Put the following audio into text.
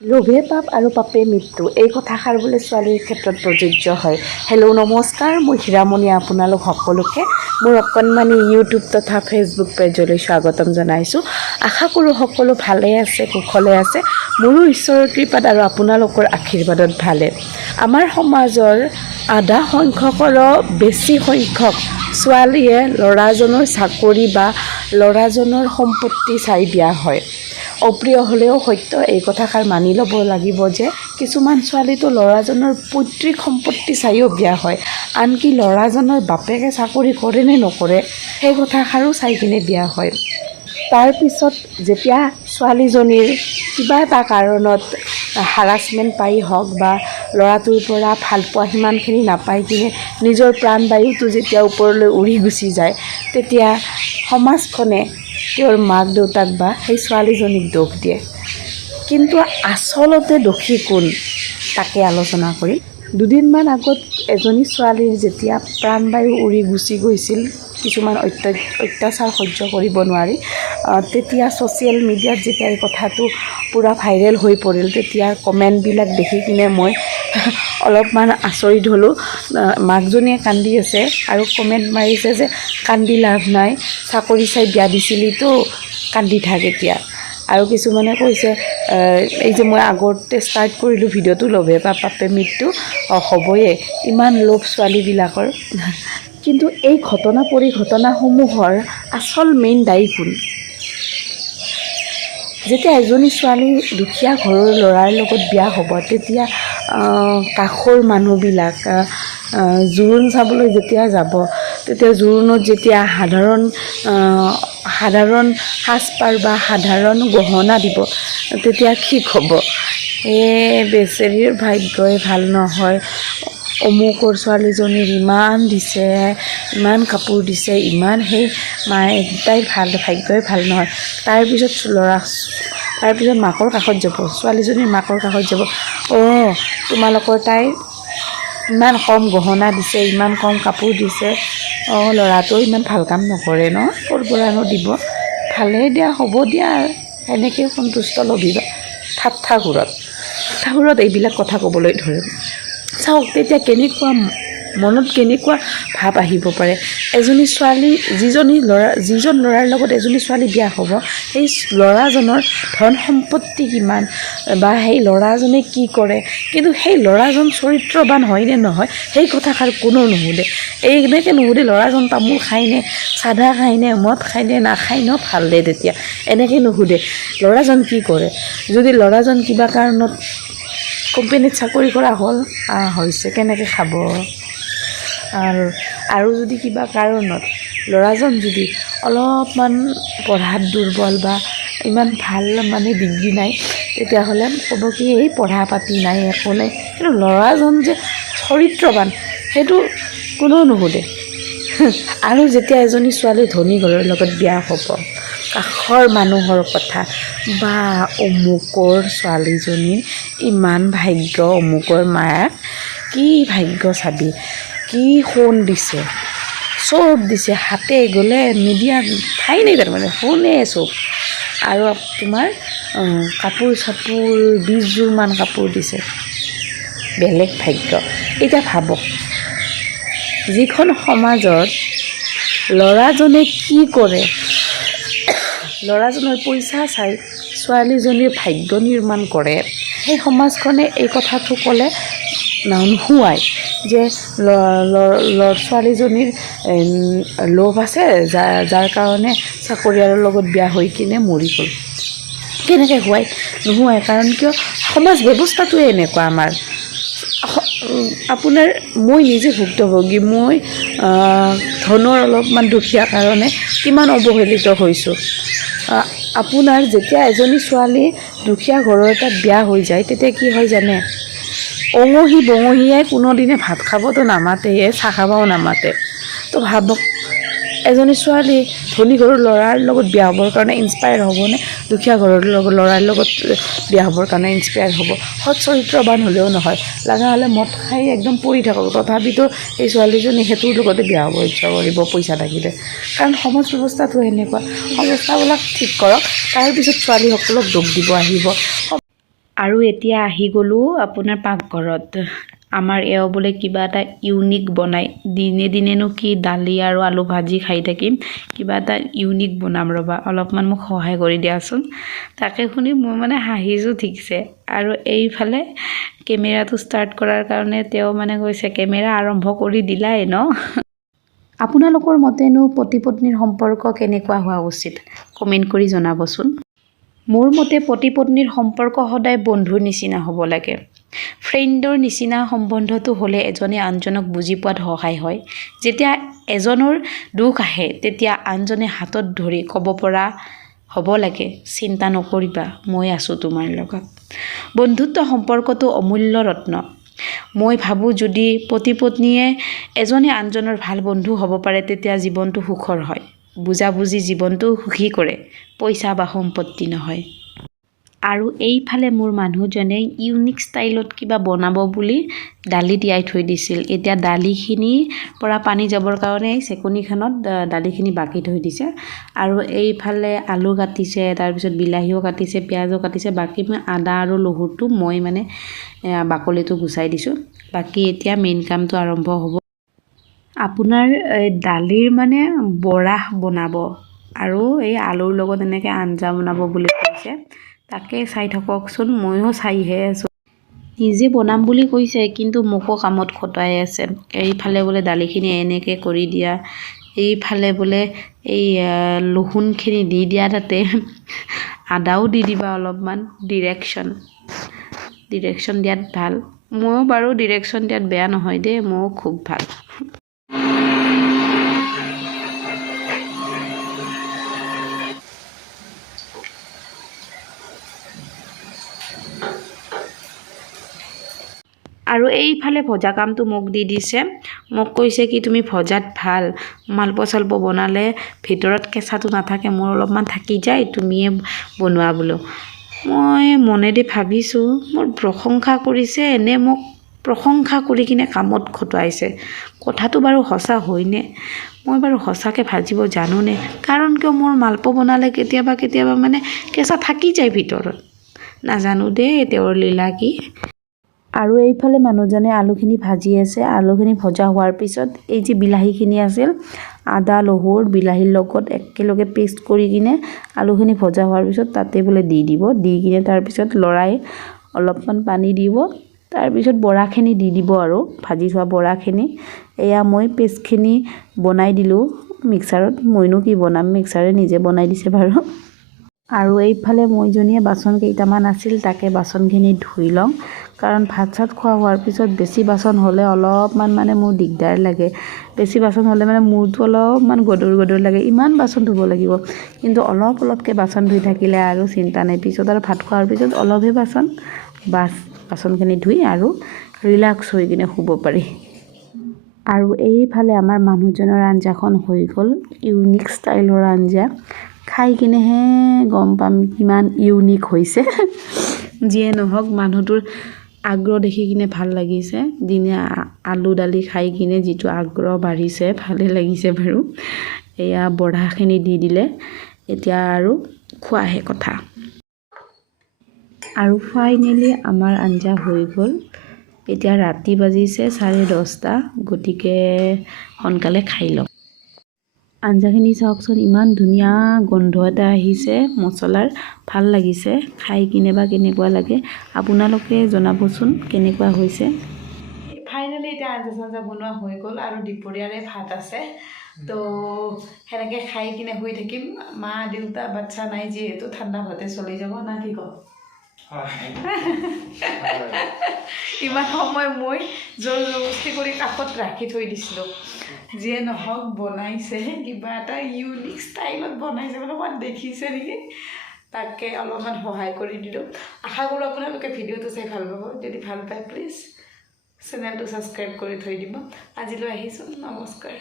লোভে পাপ আৰু পাপে মৃত্যু এই কথাষাৰ বোলে ছোৱালীৰ ক্ষেত্ৰত প্ৰযোজ্য হয়। হেল্ল' নমস্কাৰ, মই হীৰামণি আপোনালোক সকলোকে মোৰ অকণমানি ইউটিউব তথা ফেচবুক পেজলৈ স্বাগতম জনাইছোঁ। আশা কৰোঁ সকলো ভালে আছে, কুশলে আছে। মোৰো ঈশ্বৰৰ কৃপাত আৰু আপোনালোকৰ আশীৰ্বাদত ভালে। আমাৰ সমাজৰ আধা সংখ্যকৰো বেছি সংখ্যক ছোৱালীয়ে ল'ৰাজনৰ চাকৰি বা ল'ৰাজনৰ সম্পত্তি চাই বিয়া হয়। অপ্ৰিয় হ'লেও সত্য এই কথাষাৰ মানি ল'ব লাগিব যে কিছুমান ছোৱালীতো ল'ৰাজনৰ পৈতৃক সম্পত্তি চাইও বিয়া হয়। আনকি ল'ৰাজনৰ বাপেকে চাকৰি কৰে নে নকৰে সেই কথাষাৰো চাই কিনে বিয়া হয়। তাৰপিছত যেতিয়া ছোৱালীজনীৰ কিবা এটা কাৰণত হাৰাছমেণ্ট পাই হওক বা ল'ৰাটোৰ পৰা ভালপোৱা সিমানখিনি নাপাই কিনে নিজৰ প্ৰাণবায়ুটো যেতিয়া ওপৰলৈ উৰি গুচি যায়, তেতিয়া সমাজখনে তেওঁৰ মাক দেউতাক বা সেই ছোৱালীজনীক দোষ দিয়ে। কিন্তু আচলতে দোষী কোন তাকে আলোচনা কৰি দুদিনমান আগত এজনী ছোৱালীৰ যেতিয়া প্ৰাণবায়ু উৰি গুচি গৈছিল কিছুমান অত্যাচাৰ সহ্য কৰিব নোৱাৰি, তেতিয়া ছ'চিয়েল মিডিয়াত যেতিয়া এই কথাটো পূৰা ভাইৰেল হৈ পৰিল, তেতিয়া কমেণ্টবিলাক দেখি কিনে মই অলপমান আচৰিত হ'লোঁ। মাকজনীয়ে কান্দি আছে আৰু কমেণ্ট মাৰিছে যে কান্দি লাভ নাই, চাকৰি চাই বিয়া দিছিলিতো, কান্দি থাক এতিয়া। আৰু কিছুমানে কৈছে এই যে মই আগতে ষ্টাৰ্ট কৰিলোঁ ভিডিঅ'টো, লোভে পাপ পাপে মৃত্যু হ'বয়ে, ইমান লোভ ছোৱালীবিলাকৰ। কিন্তু এই ঘটনাসমূহৰ আচল মেইন দায়ী কোন? যেতিয়া এজনী ছোৱালী দুখীয়া ঘৰৰ ল'ৰাৰ লগত বিয়া হ'ব, তেতিয়া কাষৰ মানুহবিলাক জোৰোণ চাবলৈ যেতিয়া যাব, তেতিয়া জোৰোণত যেতিয়া সাধাৰণ সাজপাৰ বা সাধাৰণ গহনা দিব, তেতিয়া কি ক'ব? বেচেৰীৰ ভাগ্যই ভাল নহয়, অমুকৰ ছোৱালীজনীৰ ইমান দিছে, ইমান কাপোৰ দিছে, ইমান সেই তাইৰ ভাগ্যই ভাল নহয়। তাৰপিছত মাকৰ কাষত যাব, ছোৱালীজনীৰ মাকৰ কাষত যাব, তোমালোকৰ তাই ইমান কম গহনা দিছে, ইমান কম কাপোৰ দিছে, ল'ৰাটো ইমান ভাল কাম নকৰে ন, ক'ৰ পৰানো দিব, ভালেই দিয়া, হ'ব দিয়া, সেনেকৈ সন্তুষ্ট ল'বিবা। ঠাট্টাসুৰত এইবিলাক কথা ক'বলৈ ধৰে। চাওক তেতিয়া মনত কেনেকুৱা ভাৱ আহিব পাৰে। এজনী ছোৱালী যিজন ল'ৰাৰ লগত এজনী ছোৱালী বিয়া হ'ব, সেই ল'ৰাজনৰ ধন সম্পত্তি কিমান বা সেই ল'ৰাজনে কি কৰে, কিন্তু সেই ল'ৰাজন চৰিত্ৰৱান হয় নে নহয় সেই কথাষাৰ কোনো নুসুধে। এনেকৈ নুসুধে ল'ৰাজন তামোল খায়নে, চাধা খায়নে, মদ খায়নে, নাখায় ন, ভাল দে তেতিয়া, এনেকৈ নুসুধে ল'ৰাজন কি কৰে। যদি ল'ৰাজন কিবা কাৰণত কোম্পানীত চাকৰি কৰা হৈছে কেনেকৈ খাব, আৰু যদি কিবা কাৰণত ল'ৰাজন যদি অলপমান পঢ়াত দুৰ্বল বা ইমান ভাল ডিগ্ৰী নাই, তেতিয়াহ'লে ক'ব কি এই পঢ়া পাতি নাই, একো নাই। কিন্তু ল'ৰাজন যে চৰিত্ৰৱান সেইটো কোনেও নুসুধে। আৰু যেতিয়া এজনী ছোৱালী ধনী ঘৰৰ লগত বিয়া হ'ব, কাষৰ মানুহৰ কথা, বা অমুকৰ ছোৱালীজনীৰ ইমান ভাগ্য, অমুকৰ মায়াক কি ভাগ্য চাবি, কি সোণ দিছে, চব দিছে, হাতে গ'লে নিদিয়া ঠাই নাই, তাৰমানে সোণে চব। আৰু তোমাৰ কাপোৰ 20 যোৰমান কাপোৰ দিছে, বেলেগ ভাগ্য। এতিয়া ভাবক, যিখন সমাজত ল'ৰাজনে কি কৰে, ল'ৰাজনৰ পইচা চাই ছোৱালীজনীৰ ভাগ্য নিৰ্মাণ কৰে, সেই সমাজখনে এই কথাটো ক'লে নুশুৱাই যে ছোৱালীজনীৰ লোভ আছে, যাৰ কাৰণে চাকৰিয়ালৰ লগত বিয়া হৈ কিনে মৰি গ'ল। কেনেকৈ নুশুৱাই, কাৰণ কিয় সমাজ ব্যৱস্থাটোৱে এনেকুৱা আমাৰ। আপোনাৰ মই নিজে ভুক্তভোগী, মই ধনৰ অলপমান দুখীয়া কাৰণে কিমান অৱহেলিত হৈছোঁ। আপোনাৰ যেতিয়া এজনী ছোৱালী দুখীয়া ঘৰৰ এটাত বিয়া হৈ যায়, তেতিয়া কি হয় জানে, অঙহী বঙহীয়ে কোনোদিনে ভাত খাবতো নামাতে, চাহ খাবও নামাতে। তো ভাবক, এজনী ছোৱালী ধনী ঘৰৰ ল'ৰাৰ লগত বিয়া হ'বৰ কাৰণে ইনস্পায়াৰ হ'বনে, দুখীয়া ঘৰৰ ল'ৰাৰ লগত বিয়া হ'বৰ কাৰণে ইনস্পায়াৰ হ'ব? সৎ চৰিত্ৰৱান হ'লেও নহয়, লগা হ'লে মদ খাই একদম পৰি থাকক, তথাপিতো এই ছোৱালীজনী সেইটোৰ লগতে বিয়া হ'ব ইচ্ছা কৰিব পইচা থাকিলে। কাৰণ সমাজ ব্যৱস্থাটো এনেকুৱা। সমস্যাবিলাক ঠিক কৰক, তাৰপিছত ছোৱালীসকলক দোষ দিব আহিব। আৰু এতিয়া আহি গ'লোঁ আপোনাৰ পাকঘৰত। আমাৰ এওঁ বোলে কিবা এটা ইউনিক বনাই, দিনে দিনেনো কি দালি আৰু আলু ভাজি খাই থাকিম, কিবা এটা ইউনিক বনাম ৰ'বা, অলপমান মোক সহায় কৰি দিয়াচোন। তাকে শুনি মই মানে হাঁহিছোঁ ঠিকছে। আৰু এইফালে কেমেৰাটো ষ্টাৰ্ট কৰাৰ কাৰণে তেওঁ মানে কৈছে কেমেৰা আৰম্ভ কৰি দিলাই ন। আপোনালোকৰ মতেনো পতি পত্নীৰ সম্পৰ্ক কেনেকুৱা হোৱা উচিত কমেণ্ট কৰি জনাবচোন। মোৰ মতে পতি পত্নীৰ সম্পৰ্ক সদায় বন্ধুৰ নিচিনা হ'ব লাগে। ফ্ৰেণ্ডৰ নিচিনা সম্বন্ধটো হ'লে এজনে আনজনক বুজি পোৱাত সহায় হয়। যেতিয়া এজনৰ দুখ আহে তেতিয়া আনজনে হাতত ধৰি ক'ব পৰা হ'ব লাগে, চিন্তা নকৰিবা, মই আছোঁ তোমাৰ লগত। বন্ধুত্ব সম্পৰ্কটো অমূল্য ৰত্ন। মই ভাবোঁ যদি পতি পত্নীয়ে এজনে আনজনৰ ভাল বন্ধু হ'ব পাৰে তেতিয়া জীৱনটো সুখৰ হয়। বুজাবুজি জীৱনটো সুখী কৰে, পইচা বা সম্পত্তি নহয়। আৰু এইফালে মোৰ মানুহজনে ইউনিক ষ্টাইলত কিবা বনাব বুলি দালি তিয়াই থৈ দিছিল। এতিয়া দালিখিনিৰ পৰা পানী যাবৰ কাৰণে চেকনিখনত দালিখিনি বাকি থৈ দিছে। আৰু এইফালে আলু কাটিছে, তাৰপিছত বিলাহীও কাটিছে, পিঁয়াজো কাটিছে। বাকী মই আদা আৰু নহৰুটো মই মানে বাকলিটো গুচাই দিছোঁ। বাকী এতিয়া মেইন কামটো আৰম্ভ হ'ব। আপোনাৰ দালিৰ মানে বৰা বনাব আৰু এই আলুৰ লগত এনেকৈ আঞ্জা বনাব বুলি কৈছে। তাকে চাই থাককচোন, ময়ো চাইহে আছোঁ। নিজে বনাম বুলি কৈছে কিন্তু মোকো কামত খটাই আছে। এইফালে বোলে দালিখিনি এনেকৈ কৰি দিয়া, এইফালে বোলে এই লহুনখিনি দি দিয়া, তাতে আদাও দি দিবা অলপমান। ডিৰেকশ্যন দিয়াত ভাল। ময়ো বাৰু ডিৰেকশ্যন দিয়াত বেয়া নহয় দেই, ময়ো খুব ভাল। আৰু এইফালে ভজা কামটো মোক দি দিছে। মোক কৈছে কি তুমি ভজাত ভাল, মালপোৱা চালপোৱা বনালে ভিতৰত কেঁচাটো নাথাকে, মোৰ অলপমান থাকি যায়, তুমিয়ে বনোৱা বোলো। মই মনেদি ভাবিছোঁ মোৰ প্ৰশংসা কৰিছে নে মোক প্ৰশংসা কৰি কিনে কামত খটুৱাইছে। কথাটো বাৰু সঁচা হয়নে? মই বাৰু সঁচাকৈ ভাজিব জানোনে? কাৰণ কিয় মোৰ মালপোৱা বনালে কেতিয়াবা মানে কেঁচা থাকি যায় ভিতৰত। নাজানো দেই তেওঁৰ লীলা কি। আৰু এইফালে মানুহজনে আলুখিনি ভাজি আছে। আলুখিনি ভজা হোৱাৰ পিছত এই যে বিলাহীখিনি আছিল, আদা নহৰু বিলাহীৰ লগত একেলগে পেষ্ট কৰি কিনে আলুখিনি ভজা হোৱাৰ পিছত তাতে বোলে দি দিব। দি কিনে তাৰপিছত লৰাই অলপমান পানী দিব। তাৰপিছত বৰাখিনি দি দিব আৰু ভাজি থোৱা বৰাখিনি। এয়া মই পেষ্টখিনি বনাই দিলোঁ মিক্সাৰত। মইনো কি বনাম, মিক্সাৰে নিজে বনাই দিছে বাৰু। আৰু এইফালে মইজনীয়ে বাচন কেইটামান আছিল, তাকে বাচনখিনি ধুই লওঁ। কাৰণ ভাত চাত খোৱা হোৱাৰ পিছত বেছি বাচন হ'লে অলপমান মানে মোৰ দিগদাৰ লাগে। বেছি বাচন হ'লে মানে মূৰটো অলপমান গধুৰ লাগে, ইমান বাচন ধুব লাগিব। কিন্তু অলপকৈ বাচন ধুই থাকিলে আৰু চিন্তা নাই। পিছত আৰু ভাত খোৱাৰ পিছত অলপহে বাচনখিনি ধুই আৰু ৰিলেক্স হৈ কিনে শুব পাৰি। আৰু এইফালে আমাৰ মানুহজনৰ আঞ্জাখন হৈ গ'ল, ইউনিক ষ্টাইলৰ আঞ্জা। খাই কিনেহে গম পাম কিমান ইউনিক হৈছে। যিয়ে নহওক মানুহটোৰ আগ্ৰহ দেখি কিনে ভাল লাগিছে। দিনে আলু দালি খাই কিনে যিটো আগ্ৰহ বাঢ়িছে, ভালে লাগিছে বাৰু। এয়া বৰাখিনি দি দিলে, এতিয়া আৰু খোৱাহে কথা। আৰু ফাইনেলি আমাৰ আঞ্জা হৈ গ'ল। এতিয়া ৰাতি বাজিছে 10:30, গতিকে সোনকালে খাই লওঁ। আঞ্জাখিনি চাওকচোন, ইমান ধুনীয়া গোন্ধ এটা আহিছে মছলাৰ, ভাল লাগিছে। খাই কিনে বা কেনেকুৱা লাগে আপোনালোকে জনাবচোন কেনেকুৱা হৈছে। ফাইনেলি এতিয়া আঞ্জা বনোৱা হৈ গ'ল আৰু দুপৰীয়াৰে ভাত আছে। তো সেনেকৈ খাই কিনে শুই থাকিম। মা দেউতা বাচ্ছা নাই যিহেতু ঠাণ্ডা ভাতে চলি যাব না, কি কওঁ? ইমান সময় মই জোৰ জবস্তি কৰি কাষত ৰাখি থৈ দিছিলোঁ। যিয়ে নহওক বনাইছে, কিবা এটা ইউনিক ষ্টাইলত বনাইছে, মানে অকণমান দেখিছে নেকি, তাকে অলপমান সহায় কৰি দিলোঁ। আশা কৰোঁ আপোনালোকে ভিডিঅ'টো চাই ভাল পাব। যদি ভাল পায় প্লিজ চেনেলটো ছাবস্ক্ৰাইব কৰি থৈ দিব। আজিলৈ আহিছোঁ, নমস্কাৰ।